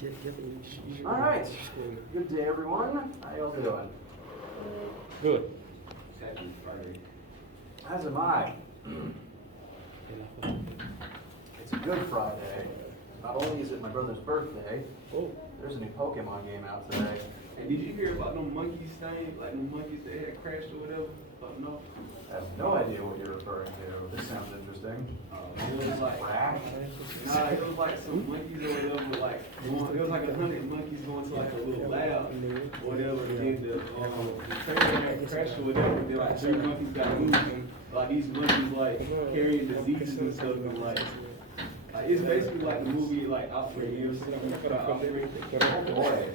All right. Good day, everyone. How y'all doing? Good. Happy Friday. As am I. It's a good Friday. Not only is it my brother's birthday, Oh. there's a new Pokemon game out today. And did you hear about them monkeys thing? Like them monkeys that had crashed or whatever? No. I have no idea what you're referring to. This sounds interesting. It was like, Crash? nah, it was like some monkeys or whatever, like, it was like 100 monkeys going to like a little lab or whatever, and then the train had crashed or whatever, and then like 3 monkeys got loose, and like these monkeys like carrying diseases and stuff, and like it's basically like the movie like Outbreak, you ever seen it? Outbreak? Oh boy.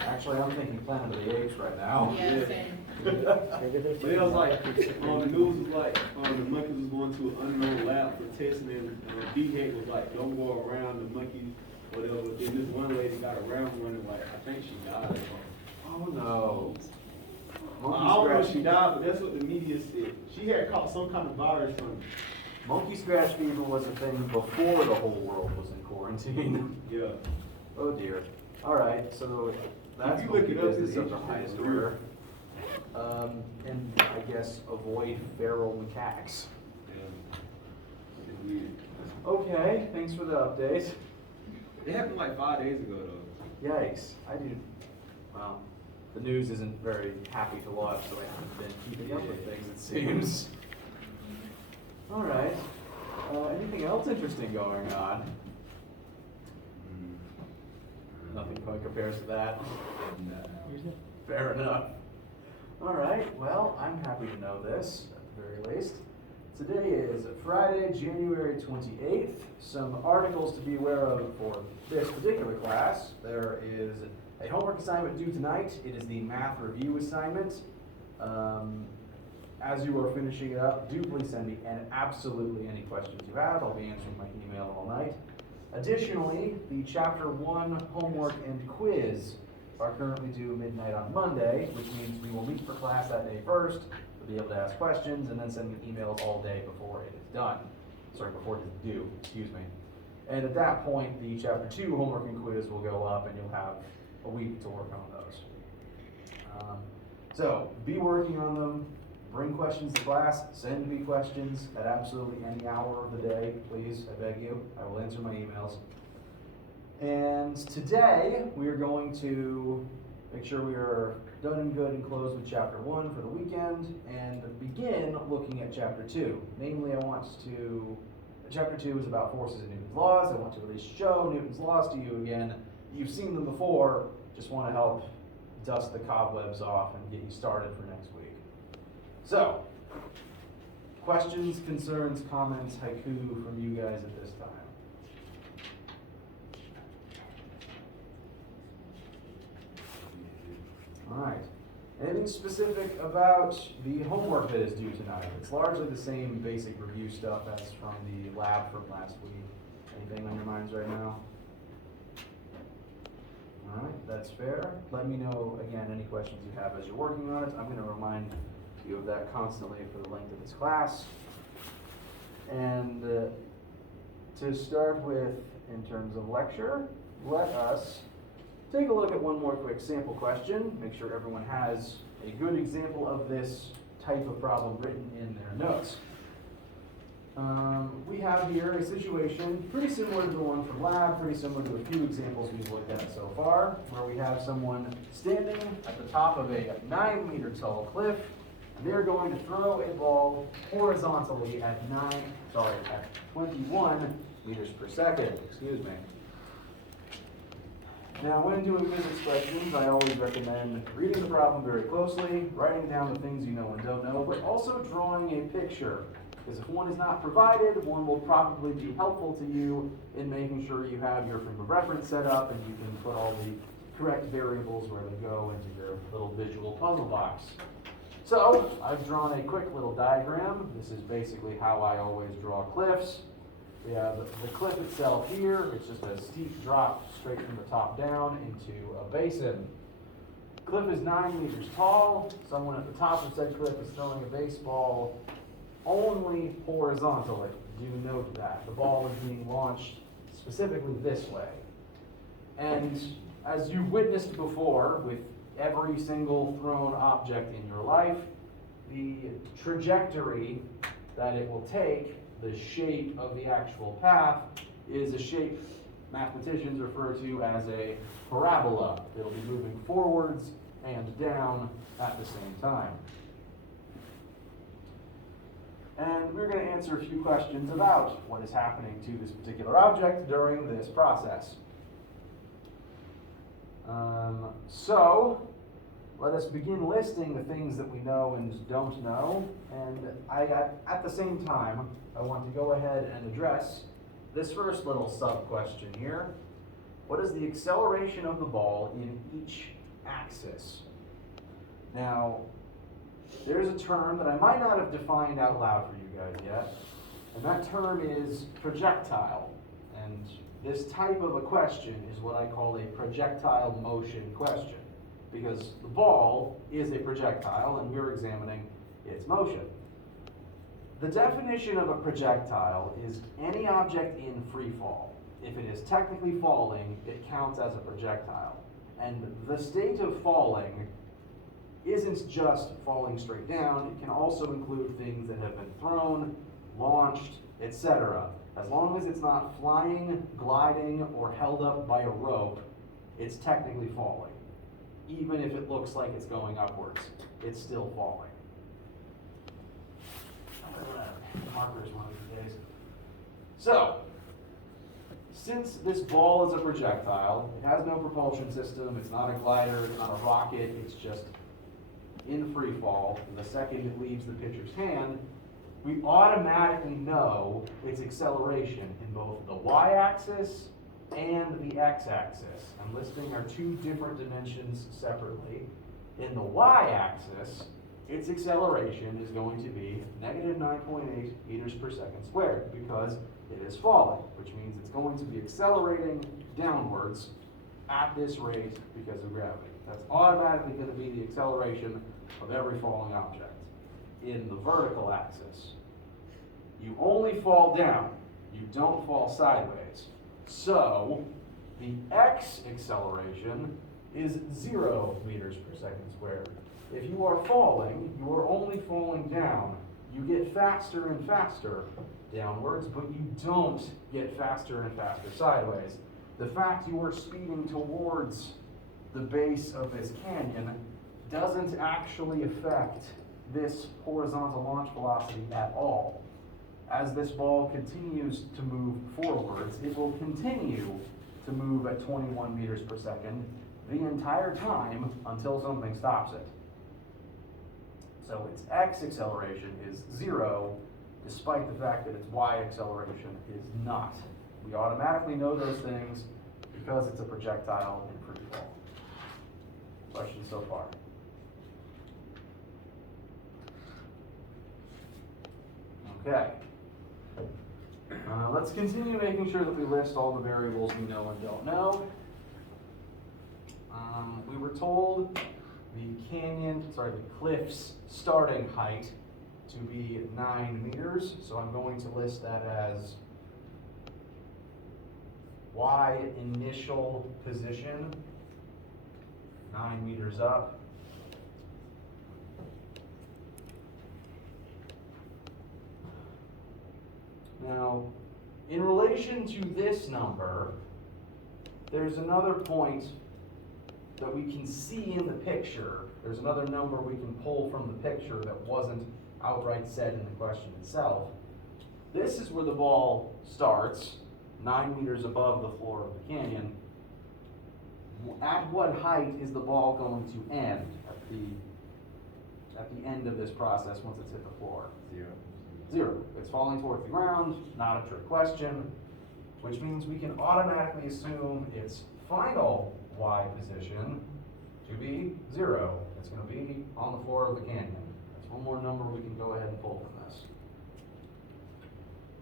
Actually, I'm thinking Planet of the Apes right now. Yeah, same. But it was like, on the news was like, the monkeys was going to an unknown lab for testing, and D-Head was like, don't go around the monkeys, whatever. Then this one lady got around one, and like, I think she died or something. Oh no. I don't know if she died, but that's what the media said. She had caught some kind of virus from it. Monkey scratch fever was a thing before the whole world was in quarantine. Yeah. Oh dear. All right, so that's If you look monkey it up, business it's of the interesting. highest order. And I guess avoid feral macaques. Yeah. It's weird. Okay, thanks for the update. It happened like 5 days ago, though. Yikes, well, the news isn't very happy to watch, so I haven't been keeping up with things, it seems. All right, anything else interesting going on? Nothing quite compares to that. Fair enough. All right, well, I'm happy to know this, at the very least. Today is Friday, January 28th. Some articles to be aware of for this particular class. There is a homework assignment due tonight. It is the math review assignment. As you are finishing it up, do please send me absolutely any questions you have. I'll be answering my email all night. Additionally, the Chapter 1 homework and quiz are currently due midnight on Monday, which means we will meet for class that day first. You'll be able to ask questions and then send me emails all day before it is done. Sorry, before it is due, excuse me. And at that point, the Chapter 2 homework and quiz will go up and you'll have a week to work on those. So, be working on them. Bring questions to class, send me questions at absolutely any hour of the day, please, I beg you. I will answer my emails. And today, we are going to make sure we are done and good and closed with Chapter 1 for the weekend and begin looking at Chapter 2. Namely, Chapter 2 is about forces and Newton's laws. I want to really show Newton's laws to you again. You've seen them before, just want to help dust the cobwebs off and get you started for next week. So, questions, concerns, comments, haiku from you guys at this time? All right. Anything specific about the homework that is due tonight? It's largely the same basic review stuff as from the lab from last week. Anything on your minds right now? All right, that's fair. Let me know, again, any questions you have as you're working on it. I'm going to remind you of that constantly for the length of this class. And to start with, in terms of lecture, let us take a look at one more quick sample question. Make sure everyone has a good example of this type of problem written in their notes. We have here a situation pretty similar to the one from lab, pretty similar to a few examples we've looked at so far, where we have someone standing at the top of a 9-meter tall cliff. They're going to throw a ball horizontally at 21 meters per second, excuse me. Now, when doing physics questions, I always recommend reading the problem very closely, writing down the things you know and don't know, but also drawing a picture. Because if one is not provided, one will probably be helpful to you in making sure you have your frame of reference set up and you can put all the correct variables where they go into your little visual puzzle box. So, I've drawn a quick little diagram. This is basically how I always draw cliffs. We have the cliff itself here. It's just a steep drop straight from the top down into a basin. Cliff is 9 meters tall. Someone at the top of said cliff is throwing a baseball only horizontally. Do note that. The ball is being launched specifically this way. And as you've witnessed before with every single thrown object in your life, the trajectory that it will take, the shape of the actual path, is a shape mathematicians refer to as a parabola. It'll be moving forwards and down at the same time. And we're going to answer a few questions about what is happening to this particular object during this process. So, let us begin listing the things that we know and don't know. And at the same time, I want to go ahead and address this first little sub-question here. What is the acceleration of the ball in each axis? Now, there's a term that I might not have defined out loud for you guys yet, and that term is projectile. And this type of a question is what I call a projectile motion question, because the ball is a projectile and we're examining its motion. The definition of a projectile is any object in free fall. If it is technically falling, it counts as a projectile. And the state of falling isn't just falling straight down, it can also include things that have been thrown, launched, etc. As long as it's not flying, gliding, or held up by a rope, it's technically falling. Even if it looks like it's going upwards, it's still falling. Markers one of these days. So, since this ball is a projectile, it has no propulsion system, it's not a glider, it's not a rocket, it's just in free fall. The second it leaves the pitcher's hand, we automatically know its acceleration in both the y-axis and the x-axis. I'm listing our two different dimensions separately. In the y-axis, its acceleration is going to be negative 9.8 meters per second squared because it is falling, which means it's going to be accelerating downwards at this rate because of gravity. That's automatically going to be the acceleration of every falling object. In the vertical axis, you only fall down, you don't fall sideways. So, the x acceleration is 0 meters per second squared. If you are falling, you are only falling down. You get faster and faster downwards, but you don't get faster and faster sideways. The fact you are speeding towards the base of this canyon doesn't actually affect this horizontal launch velocity at all. As this ball continues to move forwards, it will continue to move at 21 meters per second the entire time until something stops it. So its x acceleration is 0, despite the fact that its y acceleration is not. We automatically know those things because it's a projectile in free fall. Questions so far? Okay. Let's continue making sure that we list all the variables we know and don't know. We were told the cliff's starting height to be 9 meters, so I'm going to list that as y initial position, 9 meters up. Now, in relation to this number, there's another point that we can see in the picture. There's another number we can pull from the picture that wasn't outright said in the question itself. This is where the ball starts, 9 meters above the floor of the canyon. At what height is the ball going to end at the end of this process once it's hit the floor? 0. It's falling towards the ground, not a trick question, which means we can automatically assume its final y position to be 0. It's going to be on the floor of the canyon. That's one more number we can go ahead and pull from this.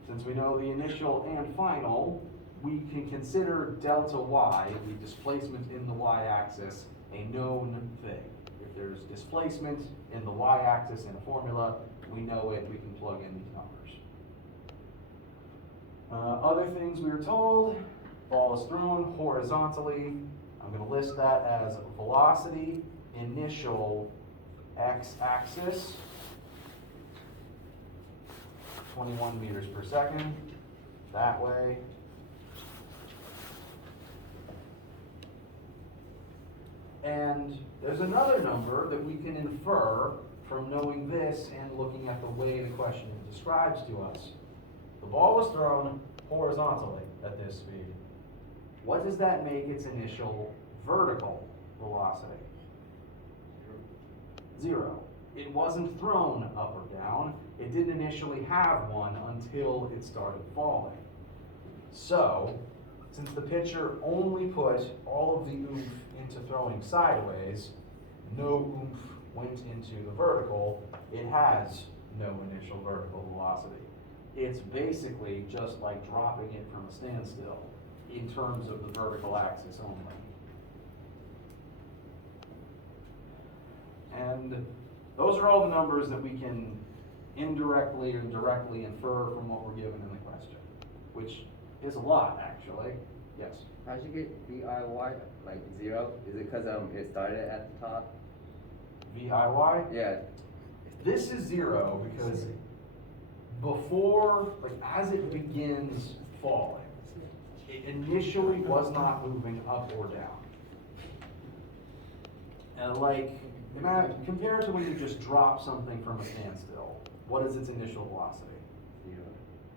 Since we know the initial and final, we can consider delta y, the displacement in the y-axis, a known thing. If there's displacement in the y-axis in a formula, we know it, we can plug in these numbers. Other things we were told, ball is thrown horizontally. I'm going to list that as velocity initial x-axis, 21 meters per second, that way. And there's another number that we can infer from knowing this and looking at the way the question describes to us. The ball was thrown horizontally at this speed. What does that make its initial vertical velocity? 0. It wasn't thrown up or down. It didn't initially have one until it started falling. So, since the pitcher only put all of the oomph into throwing sideways, no oomph went into the vertical, it has no initial vertical velocity. It's basically just like dropping it from a standstill in terms of the vertical axis only. And those are all the numbers that we can indirectly or directly infer from what we're given in the question, which is a lot, actually. Yes? How'd you get VIY like 0? Is it because it started at the top? VIY? Yeah. This is 0 because before, like as it begins falling, it initially was not moving up or down. And like, compare it to when you just drop something from a standstill. What is its initial velocity?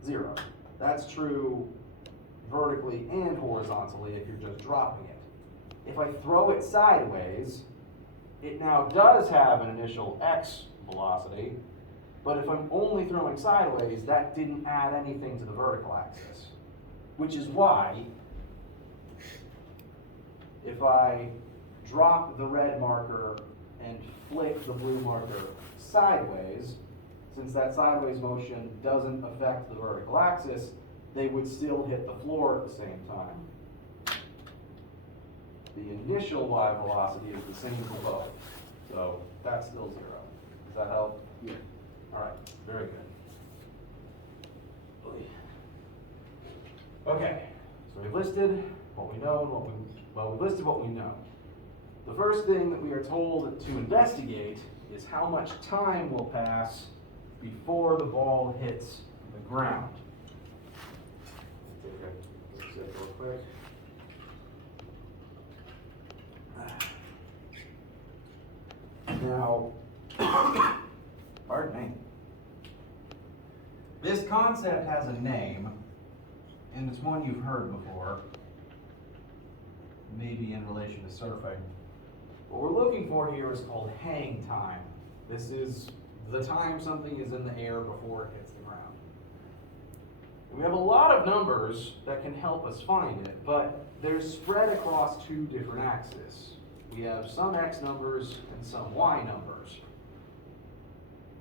0. That's true vertically and horizontally if you're just dropping it. If I throw it sideways, it now does have an initial x velocity, but if I'm only throwing sideways, that didn't add anything to the vertical axis. Which is why, if I drop the red marker and flick the blue marker sideways, since that sideways motion doesn't affect the vertical axis, they would still hit the floor at the same time. The initial y velocity is the same for both, so that's still 0. Does that help? Yeah. All right, very good. Okay, so we've listed what we know and we've listed what we know. The first thing that we are told to investigate is how much time will pass before the ball hits the ground. Take a quick sip real quick. Now, pardon me. This concept has a name, and it's one you've heard before, maybe in relation to surfing. What we're looking for here is called hang time. This is the time something is in the air before it hits the ground. And we have a lot of numbers that can help us find it, but they're spread across 2 different axes. We have some x numbers and some y numbers.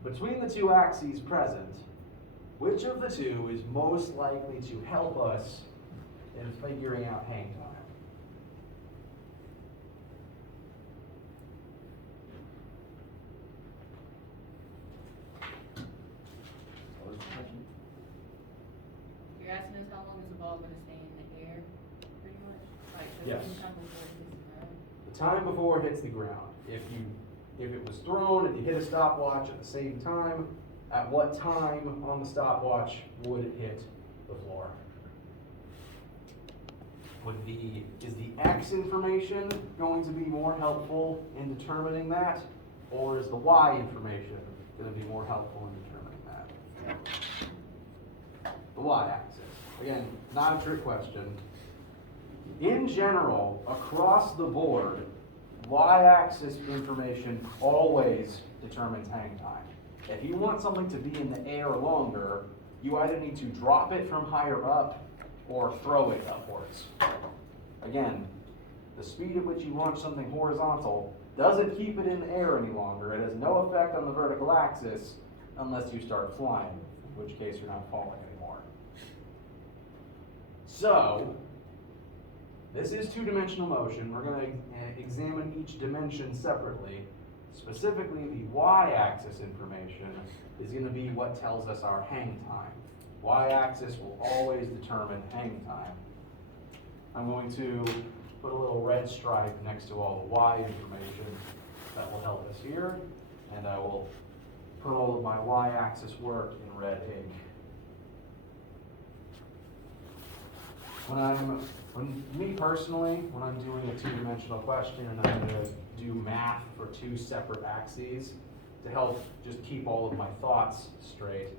Between the 2 axes present, which of the 2 is most likely to help us in figuring out hang time? You're asking us how long is the ball going to stay in the air, pretty much? Like, so Yes. the time before it hits the ground? The time before it hits the ground. If it was thrown and you hit a stopwatch at the same time, at what time on the stopwatch would it hit the floor? Is the X information going to be more helpful in determining that? Or is the Y information going to be more helpful in determining that? The Y-axis. Again, not a trick question. In general, across the board, Y-axis information always determines hang time. If you want something to be in the air longer, you either need to drop it from higher up or throw it upwards. Again, the speed at which you launch something horizontal doesn't keep it in the air any longer. It has no effect on the vertical axis unless you start flying, in which case you're not falling anymore. So, this is 2-dimensional motion. We're going to examine each dimension separately. Specifically, the y-axis information is going to be what tells us our hang time. Y-axis will always determine hang time. I'm going to put a little red stripe next to all the y information that will help us here, and I will put all of my y-axis work in red ink. Me personally, when I'm doing a two-dimensional question and I'm going to do math for two separate axes, to help just keep all of my thoughts straight,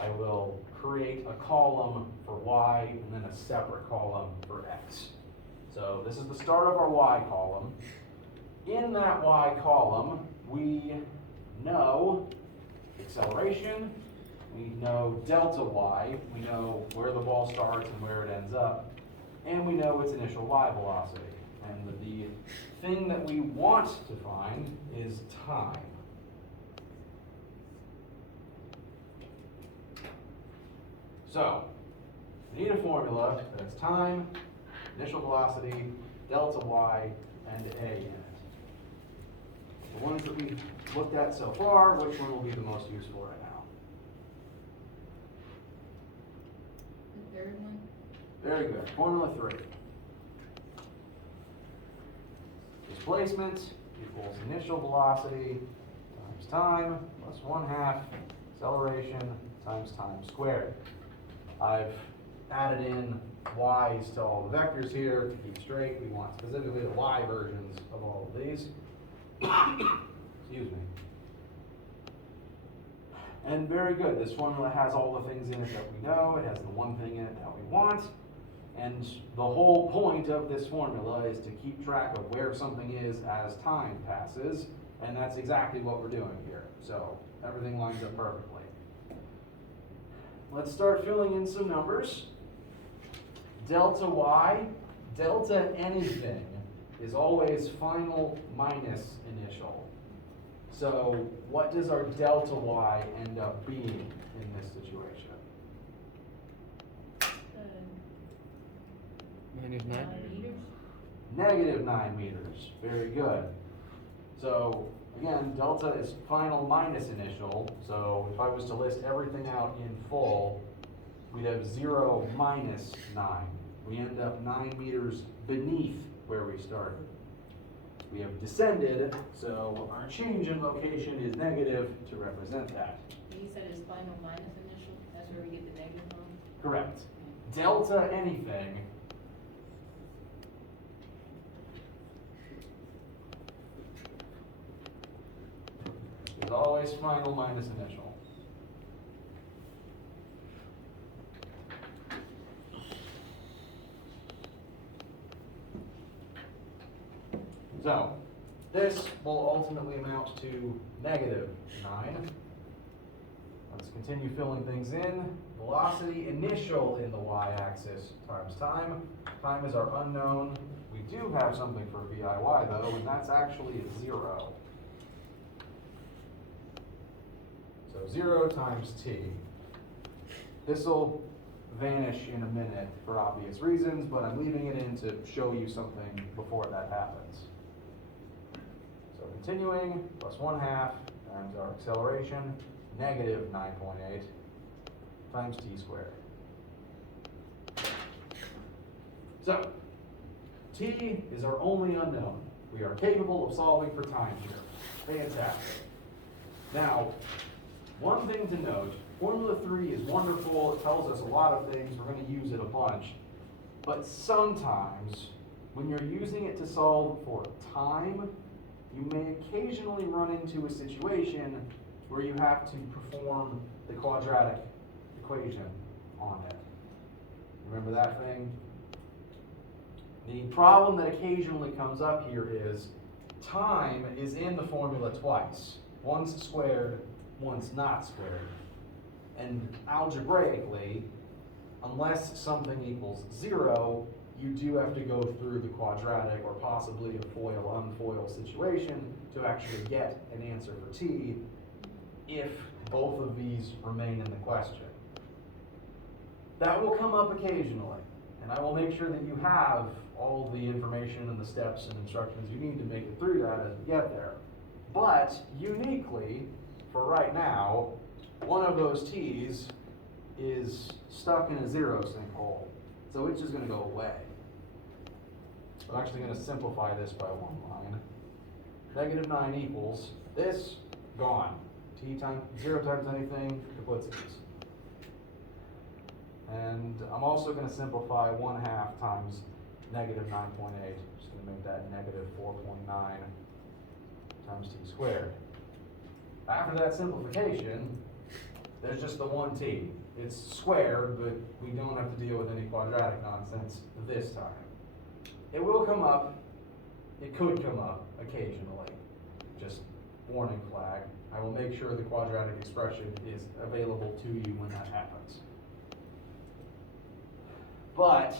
I will create a column for y and then a separate column for x. So this is the start of our y column. In that y column, we know acceleration, we know delta y, we know where the ball starts and where it ends up, and we know its initial y velocity. And the thing that we want to find is time. So, we need a formula that's time, initial velocity, delta y, and a in it. The ones that we've looked at so far, which one will be the most useful right now? The third one? Very good. Formula 3. Displacement equals initial velocity times time plus 1/2 acceleration times time squared. I've added in y's to all the vectors here to keep straight. We want specifically the y versions of all of these. Excuse me. And very good. This formula has all the things in it that we know. It has the one thing in it that we want. And the whole point of this formula is to keep track of where something is as time passes. And that's exactly what we're doing here. So everything lines up perfectly. Let's start filling in some numbers. Delta y, delta anything is always final minus initial. So what does our delta y end up being in this situation? Minus 9. 9 meters? Negative 9 meters. Very good. So again, delta is final minus initial. So if I was to list everything out in full, we'd have 0 minus 9. We end up 9 meters beneath where we started. We have descended, so our change in location is negative to represent that. You said it's final minus initial, that's where we get the negative from? Correct. Delta anything is always final minus initial. So, this will ultimately amount to negative 9. Let's continue filling things in. Velocity initial in the y-axis times time. Time is our unknown. We do have something for VIY though, and that's actually a 0. So 0 times t. This will vanish in a minute for obvious reasons, but I'm leaving it in to show you something before that happens. So continuing, plus 1/2 times our acceleration, negative 9.8 times t squared. So, t is our only unknown. We are capable of solving for time here. Fantastic. Now, one thing to note, Formula 3 is wonderful, it tells us a lot of things, we're going to use it a bunch, but sometimes, when you're using it to solve for time, you may occasionally run into a situation where you have to perform the quadratic equation on it. Remember that thing? The problem that occasionally comes up here is time is in the formula twice. Once squared, once not squared. And algebraically, unless something equals 0, you do have to go through the quadratic or possibly a foil-unfoil situation to actually get an answer for t if both of these remain in the question. That will come up occasionally, and I will make sure that you have all the information and the steps and instructions you need to make it through that as we get there. But uniquely, for right now, one of those t's is stuck in a 0 sinkhole, so it's just going to go away. I'm actually going to simplify this by one line. Negative 9 equals this, gone. T times 0 times anything, duplicities. And I'm also going to simplify 1/2 times negative 9.8. Just going to make that negative 4.9 times t squared. After that simplification, there's just the one t. It's squared, but we don't have to deal with any quadratic nonsense this time. It will come up, it could come up occasionally. Just warning flag. I will make sure the quadratic expression is available to you when that happens. But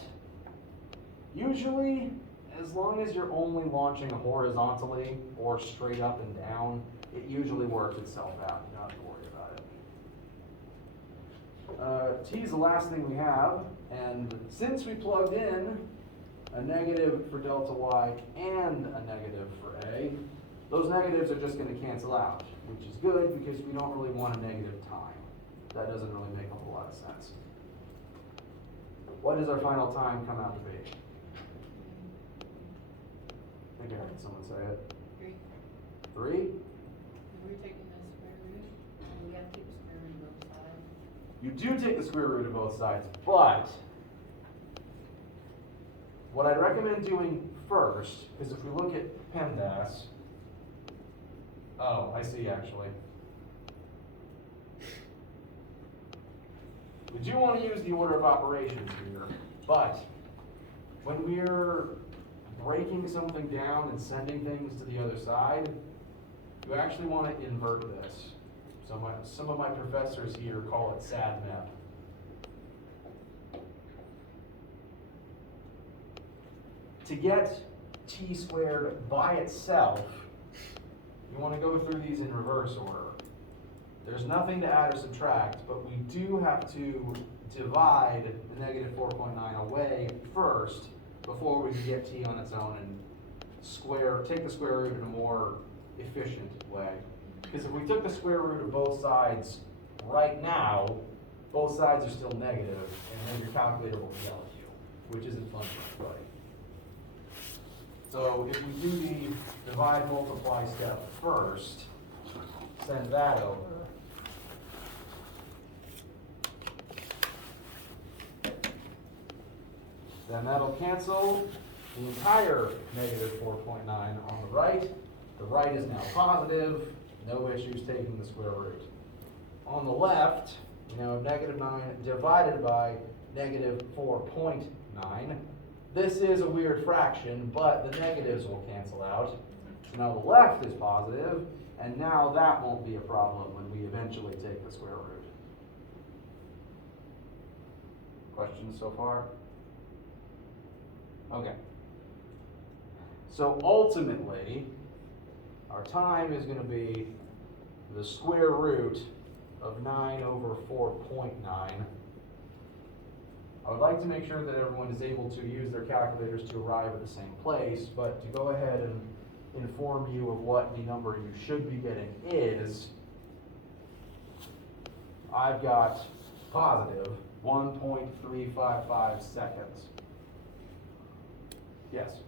usually, as long as you're only launching horizontally or straight up and down, it usually works itself out. You don't have to worry about it. T is the last thing we have, and since we plugged in a negative for delta y and a negative for a, those negatives are just going to cancel out, which is good because we don't really want a negative time. That doesn't really make a whole lot of sense. What does our final time come out to be? I think I heard someone say it. 3. 3? We're taking the square root, and we have to take the square root of both sides. You do take the square root of both sides, but what I'd recommend doing first is if we look at PEMDAS. Oh, I see actually. We do want to use the order of operations here, but when we're breaking something down and sending things to the other side, you actually want to invert this. So some of my professors here call it SADMEP. To get t squared by itself, you want to go through these in reverse order. There's nothing to add or subtract, but we do have to divide the negative 4.9 away first before we can get t on its own and take the square root in a more efficient way. Because if we took the square root of both sides right now, both sides are still negative, and then your calculator will yell at you, which isn't fun for anybody. So if we do the divide multiply step first, send that over. Then that'll cancel the entire negative 4.9 on the right. The right is now positive, no issues taking the square root. On the left, we now have negative 9 divided by negative 4.9. This is a weird fraction, but the negatives will cancel out. So now the left is positive, and now that won't be a problem when we eventually take the square root. Questions so far? Okay. So ultimately, our time is going to be the square root of 9 over 4.9. I would like to make sure that everyone is able to use their calculators to arrive at the same place, but to go ahead and inform you of what the number you should be getting is, I've got positive 1.355 seconds. Yes?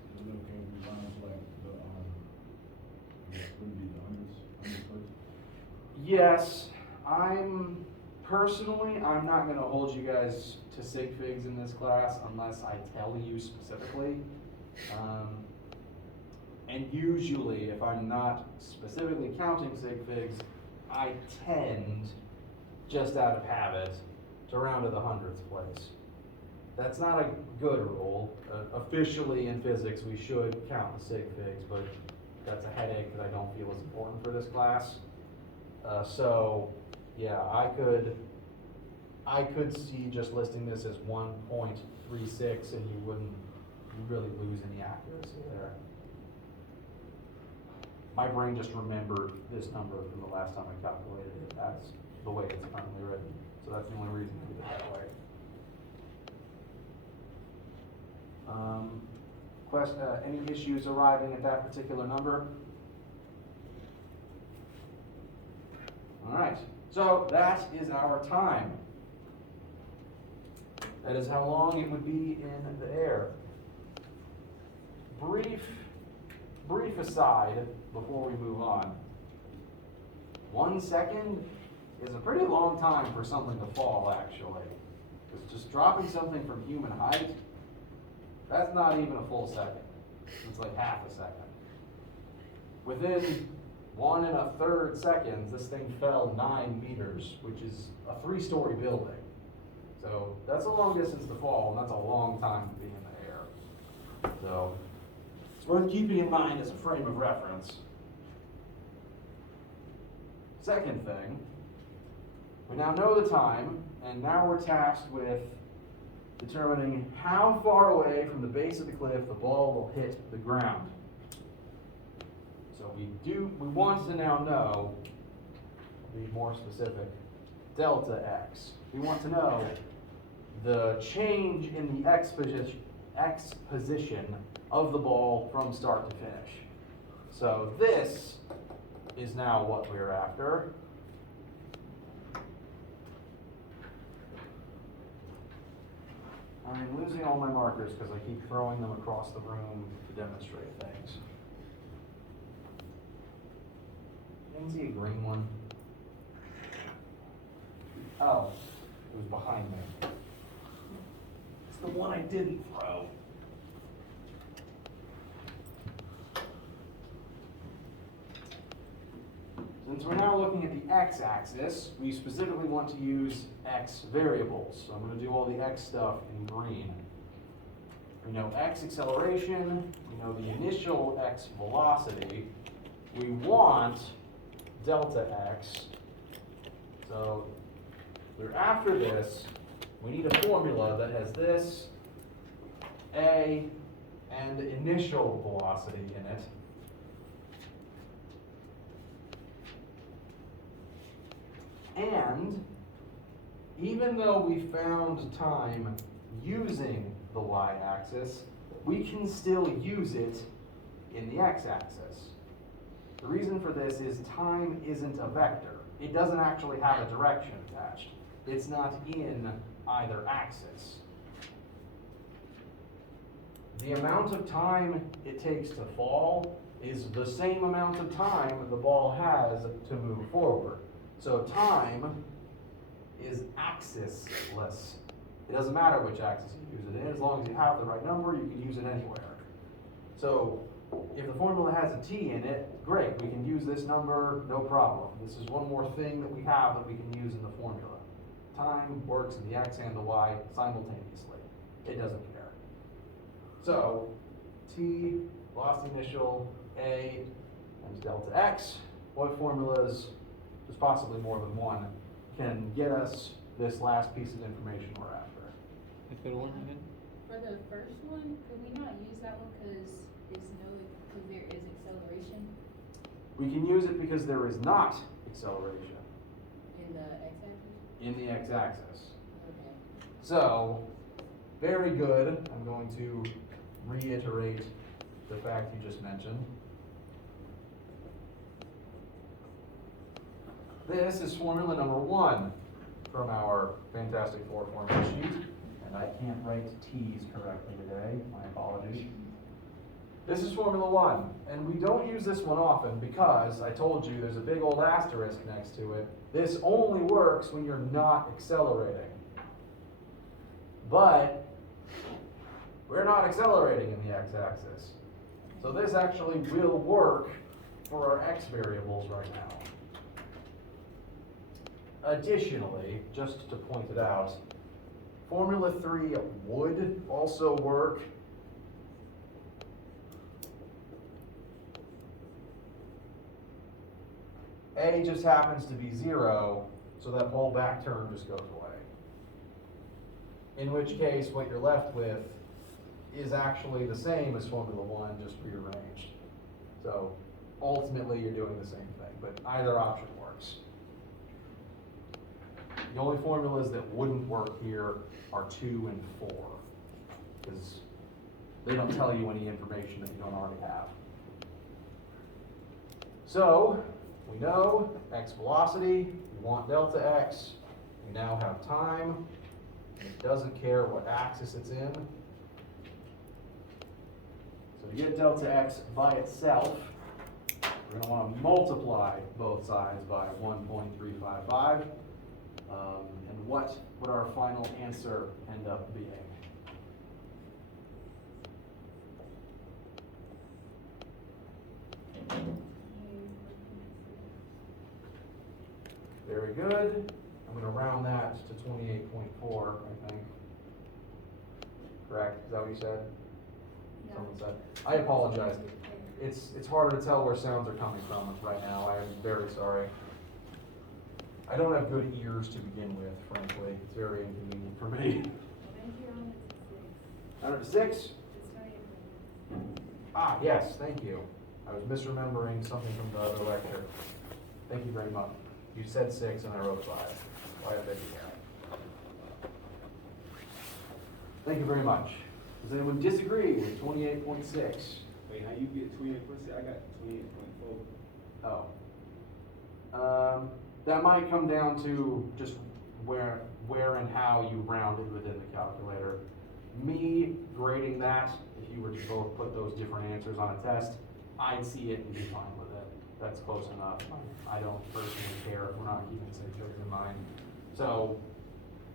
Yes, I'm not going to hold you guys to sig figs in this class unless I tell you specifically. And usually, if I'm not specifically counting sig figs, I tend, just out of habit, to round to the hundredths place. That's not a good rule. Officially in physics, we should count the sig figs, but that's a headache that I don't feel is important for this class. So, yeah, I could see just listing this as 1.36, and you wouldn't really lose any accuracy there. My brain just remembered this number from the last time I calculated it. That's the way it's currently written. So that's the only reason I did it that way. Any issues arriving at that particular number? All right, so that is our time. That is how long it would be in the air. brief aside before we move on. 1 second is a pretty long time for something to fall, actually. Because just dropping something from human height, that's not even a full second. It's like half a second. Within 1 1/3 seconds, this thing fell 9 meters, which is a 3-story building. So that's a long distance to fall, and that's a long time to be in the air. So it's worth keeping in mind as a frame of reference. Second thing, we now know the time, and now we're tasked with determining how far away from the base of the cliff the ball will hit the ground. So we want to now know, to be more specific, delta x. We want to know the change in the x position of the ball from start to finish. So this is now what we're after. I'm losing all my markers because I keep throwing them across the room to demonstrate things. Didn't see a green one. Oh, it was behind me. It's the one I didn't throw. Since we're now looking at the x-axis, we specifically want to use x variables. So I'm going to do all the x stuff in green. We know x acceleration, we know the initial x velocity. We want delta x. So we're after this, we need a formula that has this, a, and initial velocity in it. And even though we found time using the y-axis, we can still use it in the x-axis. The reason for this is time isn't a vector. It doesn't actually have a direction attached. It's not in either axis. The amount of time it takes to fall is the same amount of time the ball has to move forward. So time is axisless. It doesn't matter which axis you use it in. As long as you have the right number, you can use it anywhere. So if the formula has a t in it, great. We can use this number, no problem. This is one more thing that we have that we can use in the formula. Time works in the x and the y simultaneously. It doesn't care. So t, velocity initial, a, times delta x. What formulas, there's possibly more than one, can get us this last piece of information we're after? If it weren't in, For the first one, could we not use that one because there is acceleration We can use it because there is not acceleration in the x-axis? in the x-axis. Okay. So, very good. I'm going to reiterate the fact you just mentioned. This is formula number 1 from our Fantastic Four formula sheet. And I can't write T's correctly today. My apologies. This is formula 1. And we don't use this one often because I told you there's a big old asterisk next to it. This only works when you're not accelerating. But we're not accelerating in the x-axis. So this actually will work for our x variables right now. Additionally, just to point it out, formula 3 would also work A just happens to be 0, so that whole back term just goes away. In which case, what you're left with is actually the same as formula 1, just rearranged. So ultimately, you're doing the same thing, but either option works. The only formulas that wouldn't work here are 2 and 4, because they don't tell you any information that you don't already have. So, we know x velocity, we want delta x, we now have time, and it doesn't care what axis it's in. So to get delta x by itself, we're going to want to multiply both sides by 1.355. And what would our final answer end up being? Very good. I'm going to round that to 28.4, I think. Correct? Is that what you said? Yeah. Someone said. I apologize. It's harder to tell where sounds are coming from right now. I am very sorry. I don't have good ears to begin with, frankly. It's very inconvenient for me. Under 6? Ah, yes, thank you. I was misremembering something from the other lecture. Thank you very much. You said 6 and I wrote 5. Why have I done that? Thank you very much. Does anyone disagree with 28.6? Wait, how you get 28%? I got 28.4. Oh. That might come down to just where and how you rounded within the calculator. Me grading that, if you were to both put those different answers on a test, I'd see it and be fine with it. That's close enough. I don't personally care. We're not keeping the same figures in mind. So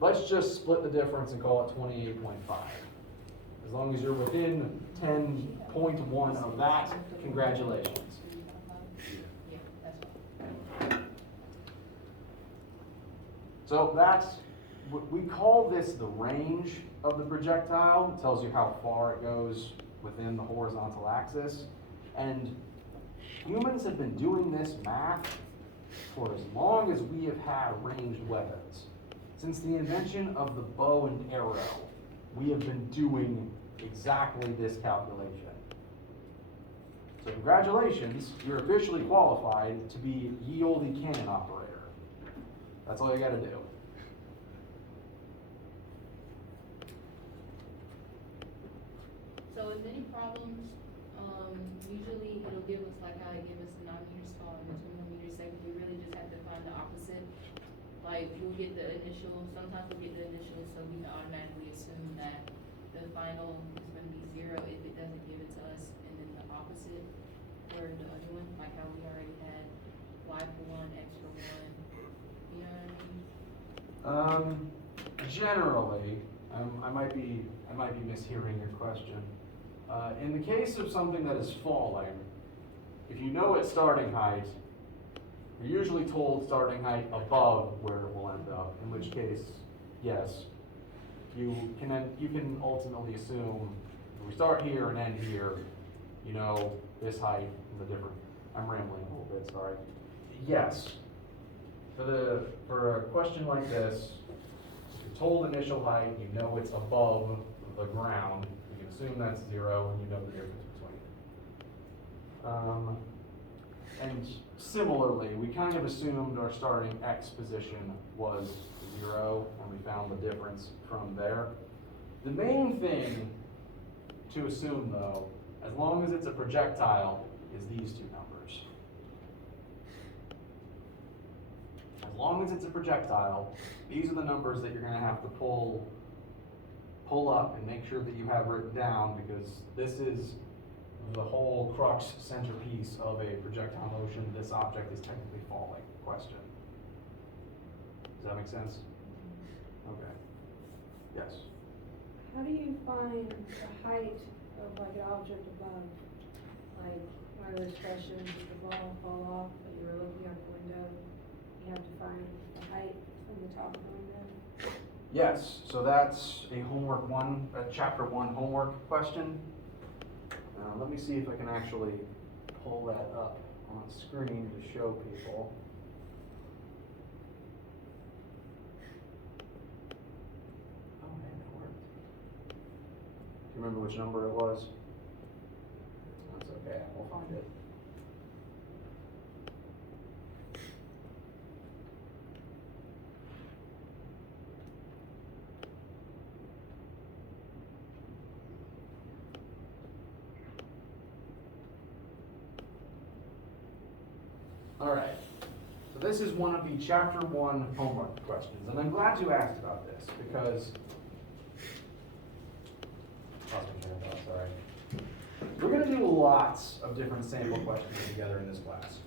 let's just split the difference and call it 28.5. As long as you're within 10.1 of that, congratulations. Yeah, that's fine. So that's, we call this the range of the projectile. It tells you how far it goes within the horizontal axis. And humans have been doing this math for as long as we have had ranged weapons. Since the invention of the bow and arrow, we have been doing exactly this calculation. So congratulations, you're officially qualified to be ye olde cannon operator. That's all you gotta do. So with many problems, usually it'll give us, like how it gave us the 9 meters tall and the 21 meters second, we really just have to find the opposite. Like, we'll get the initial, sometimes we'll get the initial, so we can automatically assume that the final is gonna be 0 if it doesn't give it to us, and then the opposite for the other one, like how we already had y for 1, x for 1, you know what I mean? Generally, I might be mishearing your question. In the case of something that is falling, if you know its starting height, you're usually told starting height above where it will end up, in which case, yes, you can ultimately assume if we start here and end here, you know this height and the different. I'm rambling a little bit, sorry. Yes, for a question like this, if you're told initial height, you know it's above the ground, you can assume that's 0 and you know the difference between. And similarly, we kind of assumed our starting x position was 0, and we found the difference from there. The main thing to assume, though, as long as it's a projectile, is these two numbers. As long as it's a projectile, these are the numbers that you're going to have to pull up and make sure that you have written down, because this is the whole crux centerpiece of a projectile motion. This object is technically falling question. Does that make sense? Okay. Yes. How do you find the height of like an object above? Like one of those questions, if the ball fall off, but you were looking out the window, you have to find the height from the top of the window? Yes, so that's a chapter 1 homework question. Let me see if I can actually pull that up on screen to show people. Oh man, it worked. Do you remember which number it was? That's okay, we'll find it. All right, so this is one of the chapter 1 homework questions, and I'm glad you asked about this because, lost my train of thought, sorry. We're gonna do lots of different sample questions together in this class.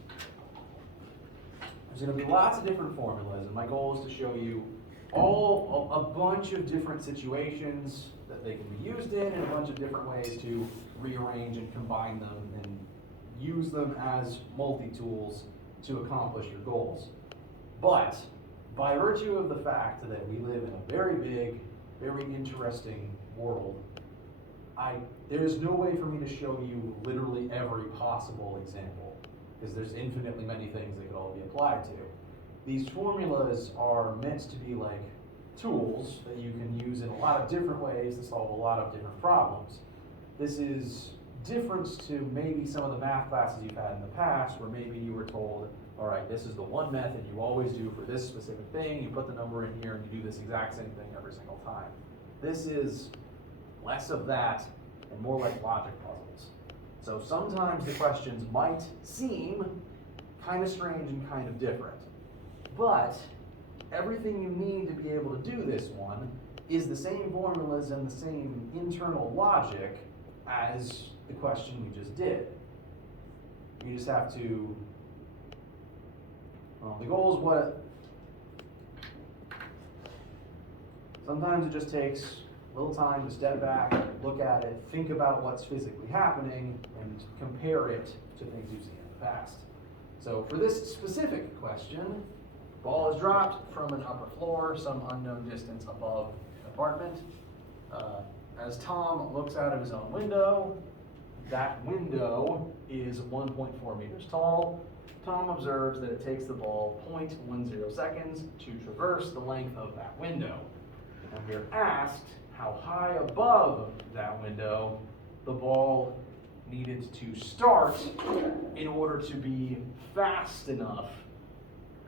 There's gonna be lots of different formulas, and my goal is to show you a bunch of different situations that they can be used in, and a bunch of different ways to rearrange and combine them and use them as multi-tools to accomplish your goals. But by virtue of the fact that we live in a very big, very interesting world, there's no way for me to show you literally every possible example, because there's infinitely many things that could all be applied to. These formulas are meant to be like tools that you can use in a lot of different ways to solve a lot of different problems. This is different to maybe some of the math classes you've had in the past, where maybe you were told, all right, this is the one method you always do for this specific thing, you put the number in here and you do this exact same thing every single time. This is less of that and more like logic puzzles. So sometimes the questions might seem kind of strange and kind of different, but everything you need to be able to do this one is the same formulas and the same internal logic as the question we just did. You just have to, well, the goal is what, sometimes it just takes a little time to step back, look at it, think about what's physically happening, and compare it to things you've seen in the past. So for this specific question, ball is dropped from an upper floor, some unknown distance above an apartment. As Tom looks out of his own window, that window is 1.4 meters tall. Tom observes that it takes the ball 0.10 seconds to traverse the length of that window. And we're asked how high above that window the ball needed to start in order to be fast enough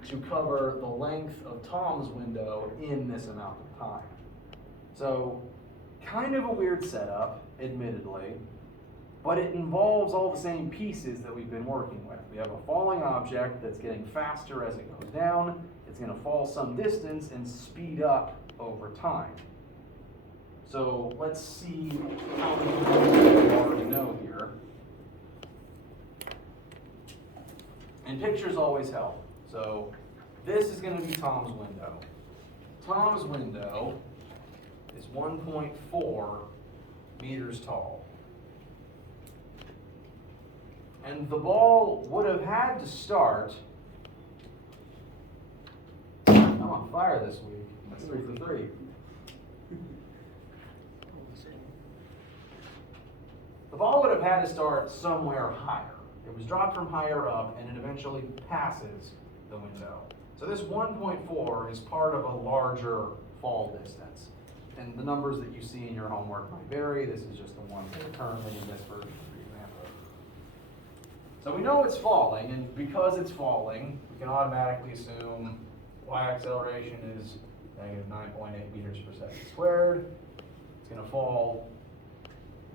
to cover the length of Tom's window in this amount of time. So, kind of a weird setup, admittedly, but it involves all the same pieces that we've been working with. We have a falling object that's getting faster as it goes down. It's going to fall some distance and speed up over time. So let's see how many things we already know here. And pictures always help. So this is going to be Tom's window. Tom's window is 1.4 meters tall. And the ball would have had to start. I'm on fire this week. That's 3 for 3. The ball would have had to start somewhere higher. It was dropped from higher up and it eventually passes the window. So this 1.4 is part of a larger fall distance. And the numbers that you see in your homework might vary. This is just the one that's currently in this version for example. So we know it's falling, and because it's falling, we can automatically assume y acceleration is negative 9.8 meters per second squared. It's going to fall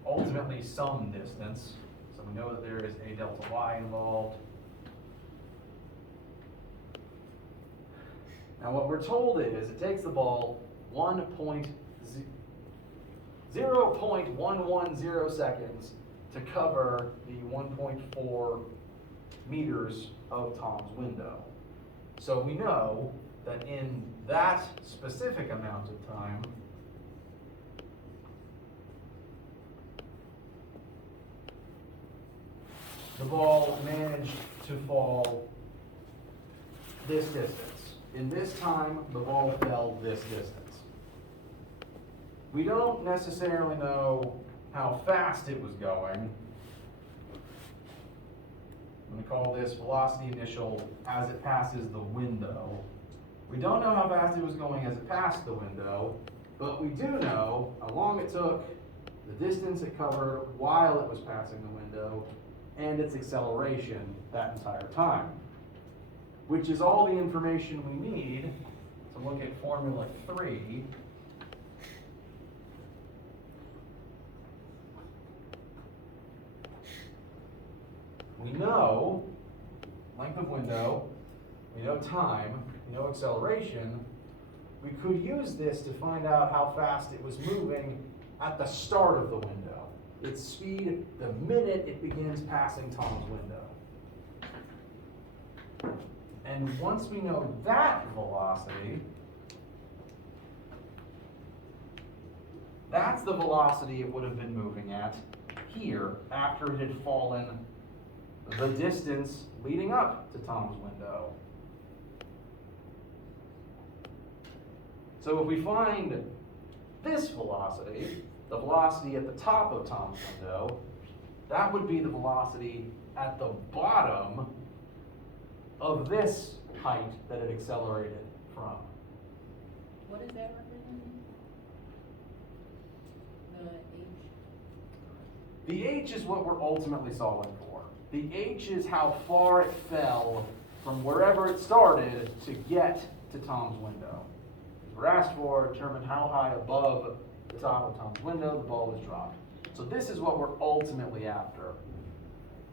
ultimately some distance. So we know that there is a delta y involved. Now what we're told is it takes the ball 0.110 seconds to cover the 1.4 meters of Tom's window. So we know that in that specific amount of time, the ball managed to fall this distance. In this time, the ball fell this distance. We don't necessarily know how fast it was going. I'm going to call this velocity initial as it passes the window. We don't know how fast it was going as it passed the window, but we do know how long it took, the distance it covered while it was passing the window, and its acceleration that entire time, which is all the information we need to look at Formula 3. We know length of window, we know time, we know acceleration. We could use this to find out how fast it was moving at the start of the window. its speed the minute it begins passing Tom's window. And once we know that velocity, that's the velocity it would have been moving at here after it had fallen the distance leading up to Tom's window. So if we find this velocity, the velocity at the top of Tom's window, that would be the velocity at the bottom of this height that it accelerated from. What is that representing? The H? The H is what we're ultimately solving for. The H is how far it fell from wherever it started to get to Tom's window. We're asked for, determine how high above the top of Tom's window the ball was dropped. So this is what we're ultimately after.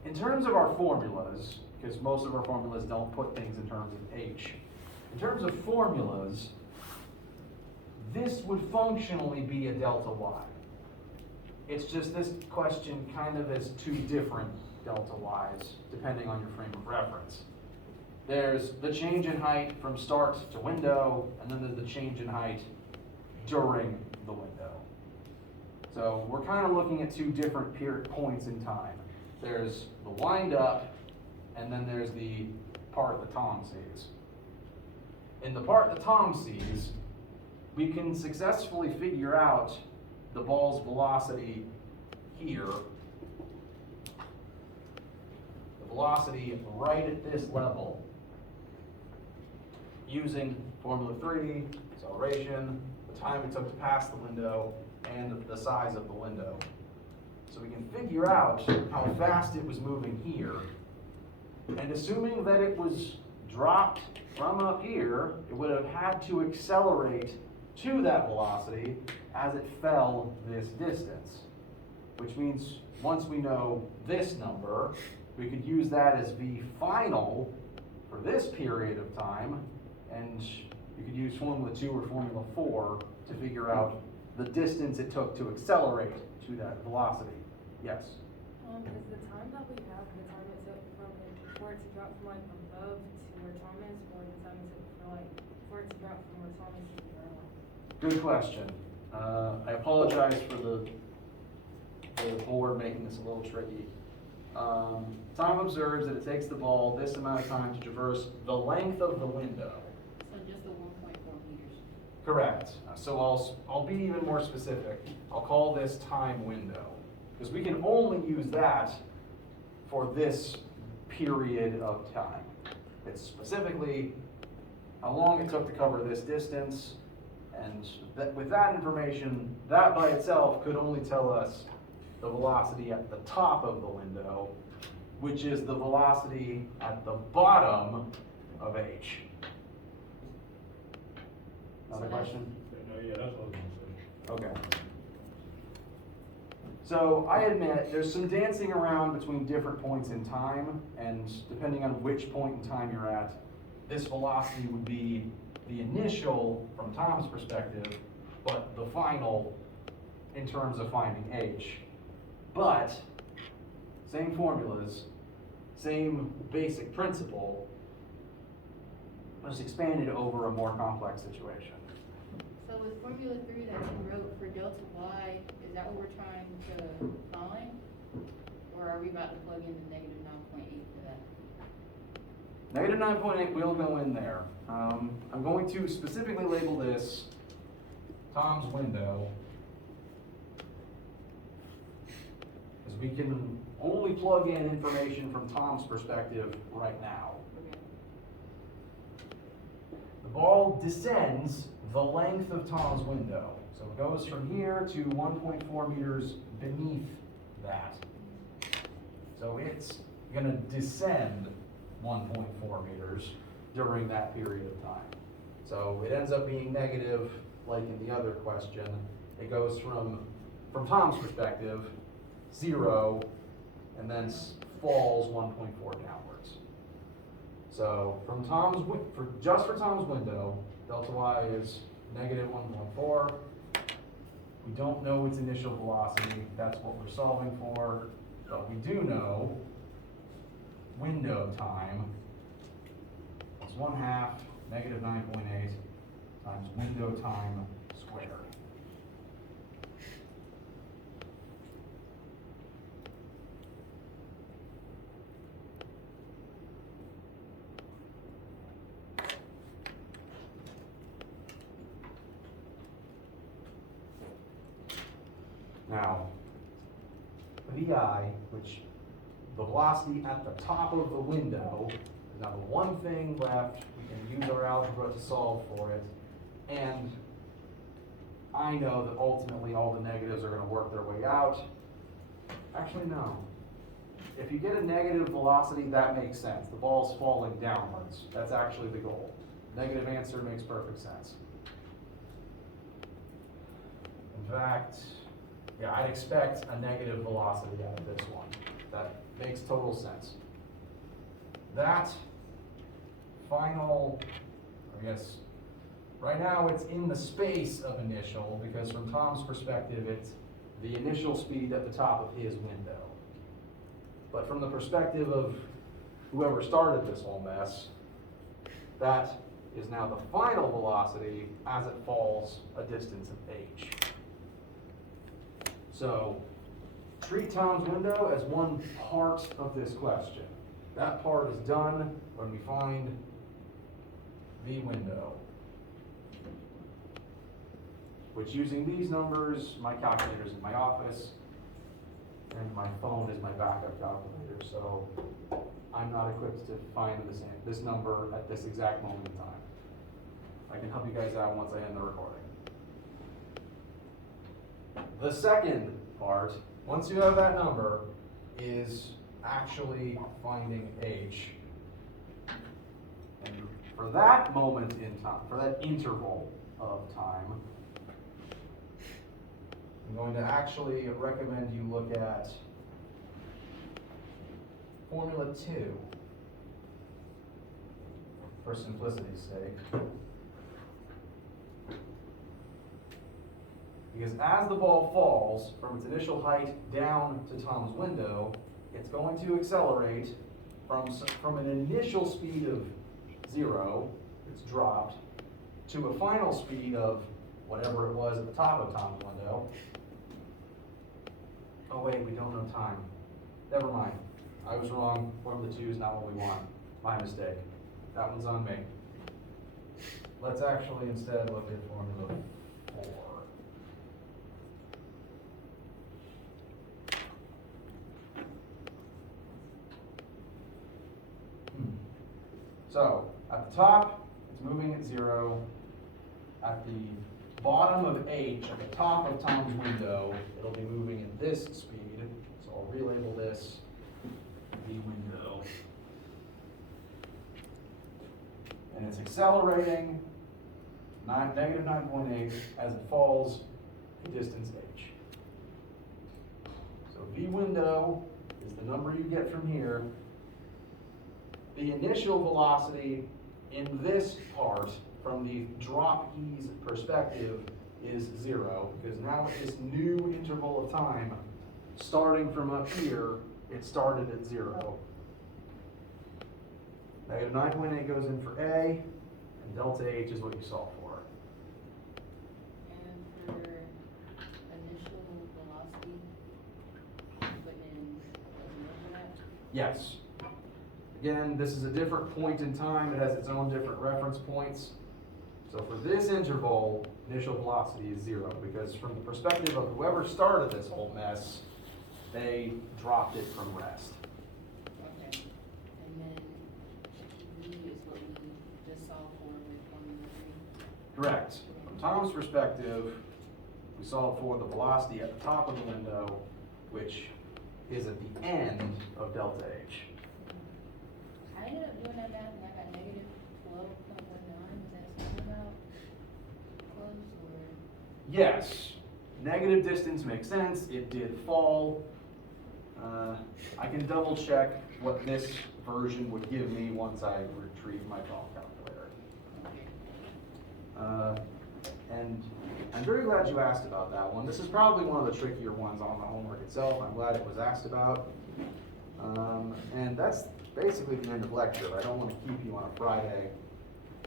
In terms of our formulas, because most of our formulas don't put things in terms of H. In terms of formulas, this would functionally be a delta Y. It's just this question kind of has two different delta Y's, depending on your frame of reference. There's the change in height from start to window, and then there's the change in height during the window. So we're kind of looking at two different points in time. There's the wind up, and then there's the part that Tom sees. In the part that Tom sees, we can successfully figure out the ball's velocity here. The velocity right at this level, using Formula 3, acceleration, the time it took to pass the window, and the size of the window. So we can figure out how fast it was moving here. And assuming that it was dropped from up here, it would have had to accelerate to that velocity as it fell this distance. Which means once we know this number, we could use that as V final for this period of time, and you could use Formula 2 or Formula 4 to figure out the distance it took to accelerate to that velocity. Yes? Is the time that we have the time it took for it to drop from like above to where Tom is, or the time it took for it to drop from where Tom is to the ground? Good question. I apologize for the board making this a little tricky. Tom observes that it takes the ball this amount of time to traverse the length of the window. So just the 1.4 meters. Correct. So I'll be even more specific. I'll call this time window, because we can only use that for this period of time. It's specifically how long it took to cover this distance, and with that information, that by itself could only tell us the velocity at the top of the window, which is the velocity at the bottom of H. Another question? Yeah, that's what I was gonna say. Okay. So I admit there's some dancing around between different points in time, and depending on which point in time you're at, this velocity would be the initial from Tom's perspective, but the final in terms of finding H. But same formulas, same basic principle, just expanded over a more complex situation. So with Formula 3 that you wrote for delta Y, is that what we're trying to find? Or are we about to plug in the negative 9.8 for that? Negative 9.8 will go in there. I'm going to specifically label this Tom's window, because we can only plug in information from Tom's perspective right now. Okay. The ball descends the length of Tom's window. So it goes from here to 1.4 meters beneath that. So it's going to descend 1.4 meters during that period of time. So it ends up being negative, like in the other question. It goes from Tom's perspective, 0, and then falls 1.4 downwards. So from just for Tom's window, delta Y is negative 1.4. We don't know its initial velocity, that's what we're solving for, but we do know window time is 1/2 negative 9.8 times window time squared. Now, VI, which the velocity at the top of the window, is now the one thing left. We can use our algebra to solve for it. And I know that ultimately all the negatives are going to work their way out. Actually, no. If you get a negative velocity, that makes sense. The ball's falling downwards. That's actually the goal. Negative answer makes perfect sense. In fact, yeah, I'd expect a negative velocity out of this one. That makes total sense. That final, I guess, right now it's in the space of initial, because from Tom's perspective, it's the initial speed at the top of his window. But from the perspective of whoever started this whole mess, that is now the final velocity as it falls a distance of h. So treat Tom's window as one part of this question. That part is done when we find the window, which, using these numbers, my calculator's in my office, and my phone is my backup calculator, so I'm not equipped to find this number at this exact moment in time. I can help you guys out once I end the recording. The second part, once you have that number, is actually finding h. And for that moment in time, for that interval of time, I'm going to actually recommend you look at Formula 2 for simplicity's sake. Because as the ball falls from its initial height down to Tom's window, it's going to accelerate from an initial speed of 0, it's dropped, to a final speed of whatever it was at the top of Tom's window. Oh wait, we don't know time. Never mind. I was wrong. Formula 2 is not what we want. My mistake. That one's on me. Let's actually instead look at Formula 4. So, at the top, it's moving at 0. At the bottom of h, at the top of Tom's window, it'll be moving at this speed. So I'll relabel this the window. And it's accelerating negative 9.8 as it falls a distance h. So v window is the number you get from here. The initial velocity in this part, from the drop ease perspective, is 0, because now at this new interval of time, starting from up here, it started at 0. Negative 9.8 goes in for A, and delta H is what you solve for. And for initial velocity, put in that? Yes. Again, this is a different point in time. It has its own different reference points. So for this interval, initial velocity is 0, because from the perspective of whoever started this whole mess, they dropped it from rest. Okay. And then V is what we just solved for with Formula 3. Correct. From Tom's perspective, we solved for the velocity at the top of the window, which is at the end of delta H. I ended up doing that math and I got negative 12.19. Was that something about close or? Yes, negative distance makes sense. It did fall. I can double check what this version would give me once I retrieve my phone calculator. And I'm very glad you asked about that one. This is probably one of the trickier ones on the homework itself. I'm glad it was asked about. And that's basically the end of lecture. I don't want to keep you on a Friday.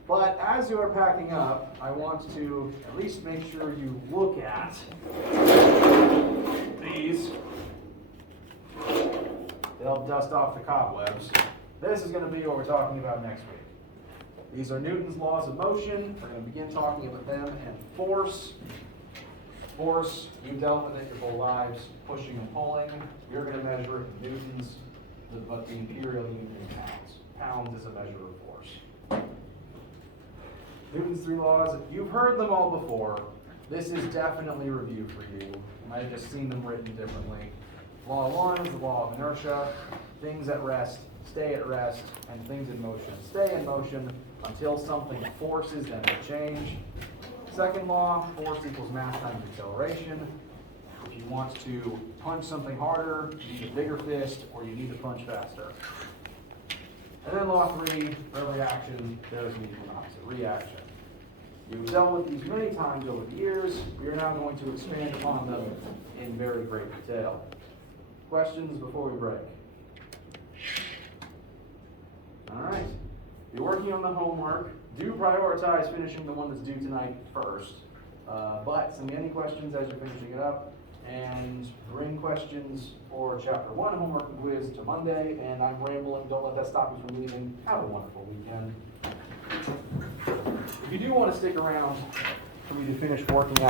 But as you are packing up, I want to at least make sure you look at these. They'll dust off the cobwebs. This is going to be what we're talking about next week. These are Newton's laws of motion. We're going to begin talking about them and force. Force, you've dealt with it your whole lives, pushing and pulling. You're going to measure it in newtons, but the imperial unit in pounds. Pounds is a measure of force. Newton's 3 laws, you've heard them all before. This is definitely review for you. You might have just seen them written differently. Law 1 is the law of inertia. Things at rest stay at rest, and things in motion stay in motion until something forces them to change. Second law, force equals mass times acceleration. If you want to punch something harder, you need a bigger fist, or you need to punch faster. And then law 3, for every action, there is an equal and opposite reaction. You've dealt with these many times over the years. We are now going to expand upon them in very great detail. Questions before we break? All right. You're working on the homework. Do prioritize finishing the one that's due tonight first. But send me any questions as you're finishing it up. And bring questions for Chapter 1 homework and quiz to Monday. And I'm rambling. Don't let that stop you from leaving. Have a wonderful weekend. If you do want to stick around for me to finish working out